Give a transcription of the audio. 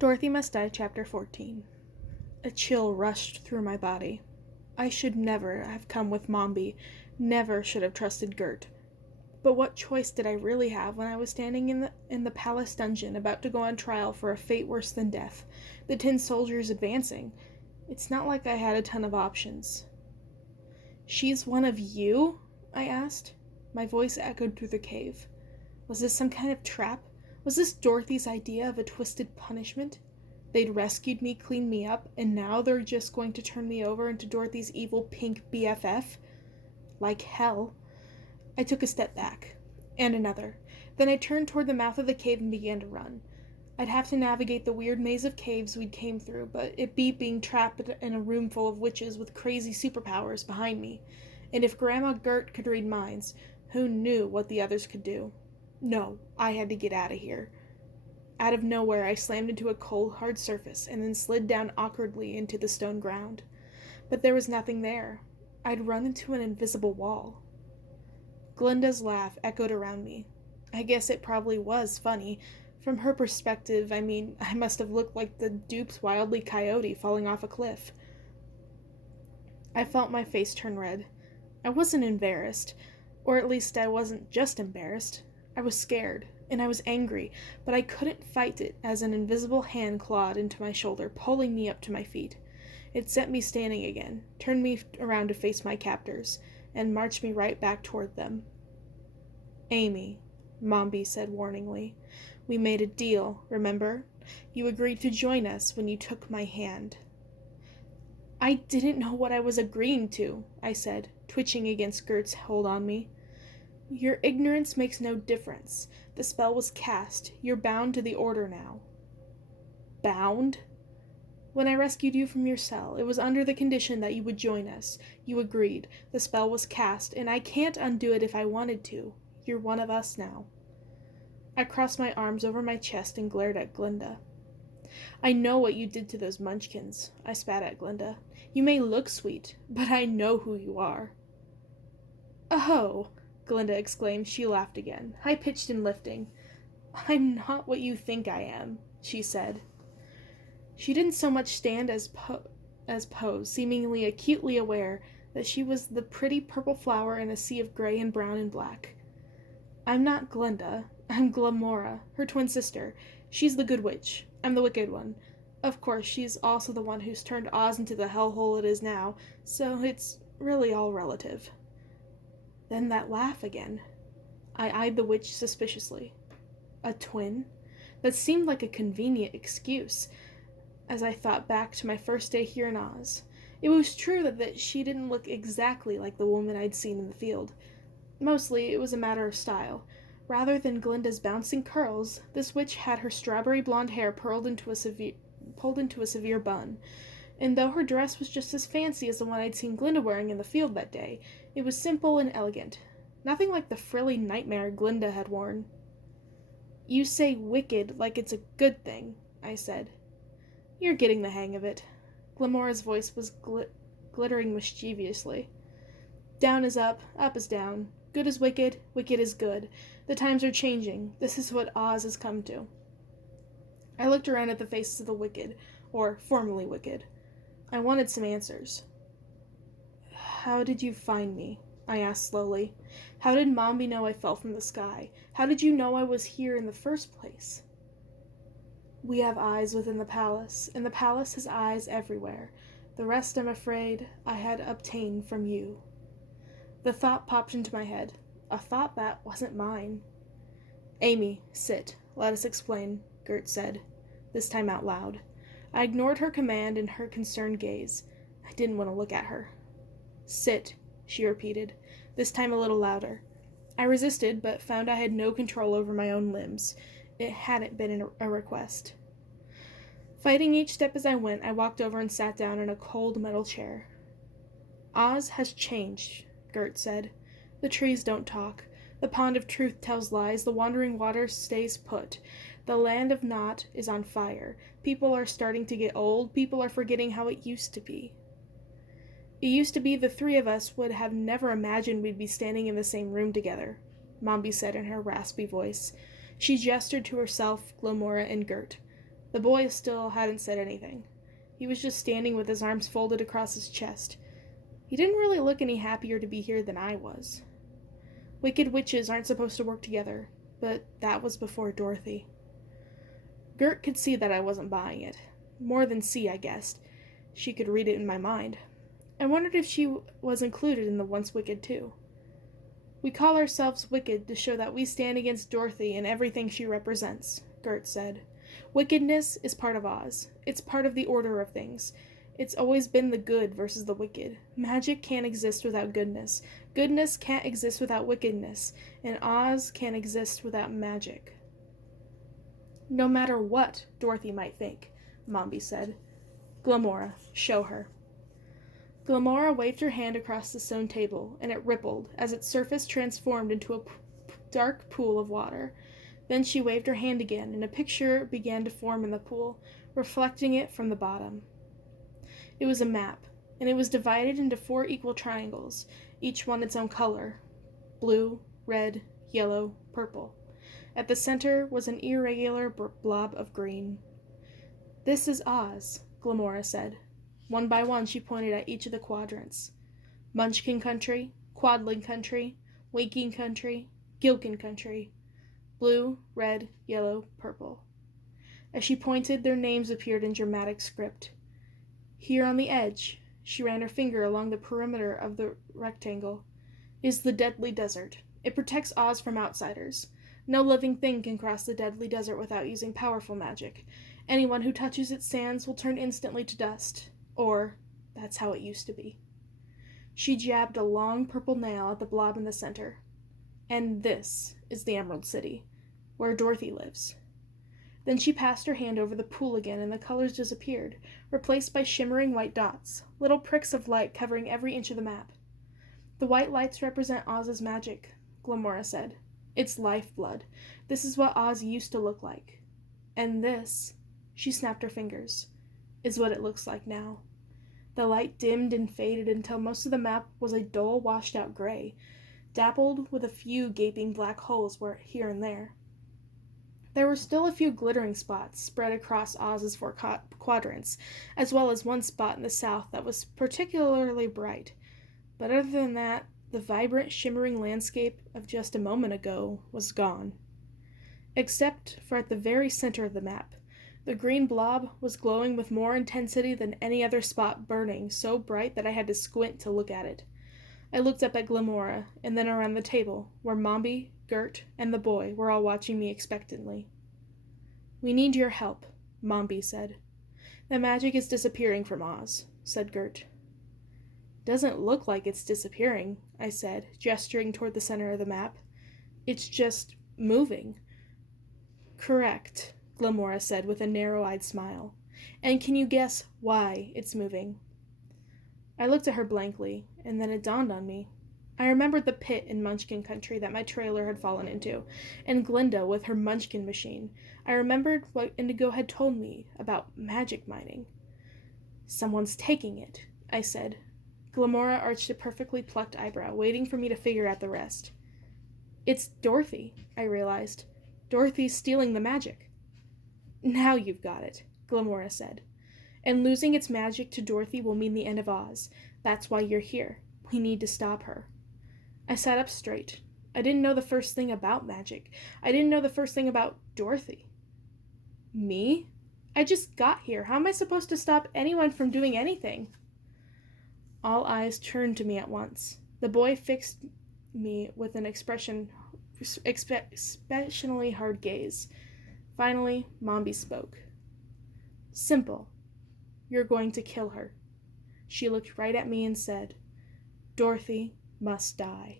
Dorothy Must Die, Chapter 14. A chill rushed through my body. I should never have come with Mombi, never should have trusted Gert. But what choice did I really have when I was standing in the palace dungeon about to go on trial for a fate worse than death, the tin soldiers advancing? It's not like I had a ton of options. "She's one of you?" I asked. My voice echoed through the cave. Was this some kind of trap? Was this Dorothy's idea of a twisted punishment? They'd rescued me, cleaned me up, and now they're just going to turn me over into Dorothy's evil pink BFF? Like hell. I took a step back. And another. Then I turned toward the mouth of the cave and began to run. I'd have to navigate the weird maze of caves we'd came through, but it beat being trapped in a room full of witches with crazy superpowers behind me. And if Grandma Gert could read minds, who knew what the others could do? No, I had to get out of here. Out of nowhere, I slammed into a cold, hard surface and then slid down awkwardly into the stone ground. But there was nothing there. I'd run into an invisible wall. Glinda's laugh echoed around me. I guess it probably was funny. From her perspective, I must have looked like the dupe's wildly coyote falling off a cliff. I felt my face turn red. I wasn't embarrassed, or at least I wasn't just embarrassed. I was scared, and I was angry, but I couldn't fight it as an invisible hand clawed into my shoulder, pulling me up to my feet. It set me standing again, turned me around to face my captors, and marched me right back toward them. "Amy," Mombi said warningly, "we made a deal, remember? You agreed to join us when you took my hand." "I didn't know what I was agreeing to," I said, twitching against Gert's hold on me. "Your ignorance makes no difference. The spell was cast. You're bound to the order now." "Bound?" "When I rescued you from your cell, it was under the condition that you would join us. You agreed. The spell was cast, and I can't undo it if I wanted to. You're one of us now." I crossed my arms over my chest and glared at Glinda. "I know what you did to those munchkins," I spat at Glinda. "You may look sweet, but I know who you are." "Oh!" Glinda exclaimed. She laughed again, high-pitched and lifting. "I'm not what you think I am," she said. She didn't so much stand as pose, seemingly acutely aware that she was the pretty purple flower in a sea of gray and brown and black. "I'm not Glinda. I'm Glamora, her twin sister. She's the good witch. I'm the wicked one. Of course, she's also the one who's turned Oz into the hellhole it is now, so it's really all relative." Then that laugh again. I eyed the witch suspiciously. A twin? That seemed like a convenient excuse, as I thought back to my first day here in Oz. It was true that she didn't look exactly like the woman I'd seen in the field. Mostly, it was a matter of style. Rather than Glinda's bouncing curls, this witch had her strawberry blonde hair pulled into a severe bun. And though her dress was just as fancy as the one I'd seen Glinda wearing in the field that day, it was simple and elegant. Nothing like the frilly nightmare Glinda had worn. "You say wicked like it's a good thing," I said. "You're getting the hang of it." Glamora's voice was glittering mischievously. "Down is up is down. Good is wicked is good. The times are changing. This is what Oz has come to." I looked around at the faces of the wicked, or formerly wicked. I wanted some answers. "How did you find me?" I asked slowly. "How did Mombi know I fell from the sky? How did you know I was here in the first place?" "We have eyes within the palace, and the palace has eyes everywhere. The rest, I'm afraid, I had obtained from you." The thought popped into my head. A thought that wasn't mine. "Amy, sit. Let us explain," Gert said, this time out loud. I ignored her command and her concerned gaze. I didn't want to look at her. "Sit," she repeated, this time a little louder. I resisted, but found I had no control over my own limbs. It hadn't been a request. Fighting each step as I went, I walked over and sat down in a cold metal chair. "Oz has changed," Gert said. "The trees don't talk. The pond of truth tells lies. The wandering water stays put. The land of naught is on fire. People are starting to get old. People are forgetting how it used to be." "It used to be the three of us would have never imagined we'd be standing in the same room together," Mombi said in her raspy voice. She gestured to herself, Glamora, and Gert. The boy still hadn't said anything. He was just standing with his arms folded across his chest. He didn't really look any happier to be here than I was. Wicked witches aren't supposed to work together, but that was before Dorothy. Gert could see that I wasn't buying it. More than see, I guessed. She could read it in my mind. I wondered if she was included in the once wicked too. We call ourselves wicked to show that we stand against Dorothy and everything she represents, Gert said. Wickedness is part of Oz. It's part of the order of things. It's always been the good versus the wicked. Magic can't exist without goodness. Goodness can't exist without wickedness. And Oz can't exist without magic. No matter what Dorothy might think, Mombi said. Glamora, show her. Glamora waved her hand across the stone table, and it rippled as its surface transformed into a dark pool of water. Then she waved her hand again, and a picture began to form in the pool, reflecting it from the bottom. It was a map, and it was divided into 4 equal triangles, each one its own color: blue, red, yellow, purple. At the center was an irregular blob of green. This is Oz, Glamora said. One by one she pointed at each of the quadrants. Munchkin country, Quadling country, Winking country, Gilkin country. Blue, red, yellow, purple. As she pointed, their names appeared in dramatic script. Here on the edge, she ran her finger along the perimeter of the rectangle, is the Deadly Desert. It protects Oz from outsiders. No living thing can cross the Deadly Desert without using powerful magic. Anyone who touches its sands will turn instantly to dust. Or, that's how it used to be. She jabbed a long purple nail at the blob in the center. And this is the Emerald City, where Dorothy lives. Then she passed her hand over the pool again, and the colors disappeared, replaced by shimmering white dots, little pricks of light covering every inch of the map. The white lights represent Oz's magic, Glamora said. Its lifeblood. This is what Oz used to look like. And this, she snapped her fingers, is what it looks like now. The light dimmed and faded until most of the map was a dull, washed-out gray, dappled with a few gaping black holes here and there. There were still a few glittering spots spread across Oz's 4 quadrants, as well as one spot in the south that was particularly bright. But other than that, the vibrant, shimmering landscape of just a moment ago was gone. Except for at the very center of the map, the green blob was glowing with more intensity than any other spot, burning so bright that I had to squint to look at it. I looked up at Glamora, and then around the table, where Mombi, Gert, and the boy were all watching me expectantly. We need your help, Mombi said. The magic is disappearing from Oz, said Gert. Doesn't look like it's disappearing, I said, gesturing toward the center of the map. It's just moving. Correct, Glamora said with a narrow-eyed smile. And can you guess why it's moving? I looked at her blankly, and then it dawned on me. I remembered the pit in Munchkin country that my trailer had fallen into, and Glinda with her Munchkin machine. I remembered what Indigo had told me about magic mining. Someone's taking it, I said. Glamora arched a perfectly plucked eyebrow, waiting for me to figure out the rest. It's Dorothy, I realized. Dorothy's stealing the magic. Now you've got it, Glamora said. And losing its magic to Dorothy will mean the end of Oz. That's why you're here. We need to stop her. I sat up straight. I didn't know the first thing about magic. I didn't know the first thing about Dorothy. Me? I just got here. How am I supposed to stop anyone from doing anything? All eyes turned to me at once. The boy fixed me with an exceptionally hard gaze. Finally, Mombi spoke. Simple. You're going to kill her. She looked right at me and said, Dorothy must die.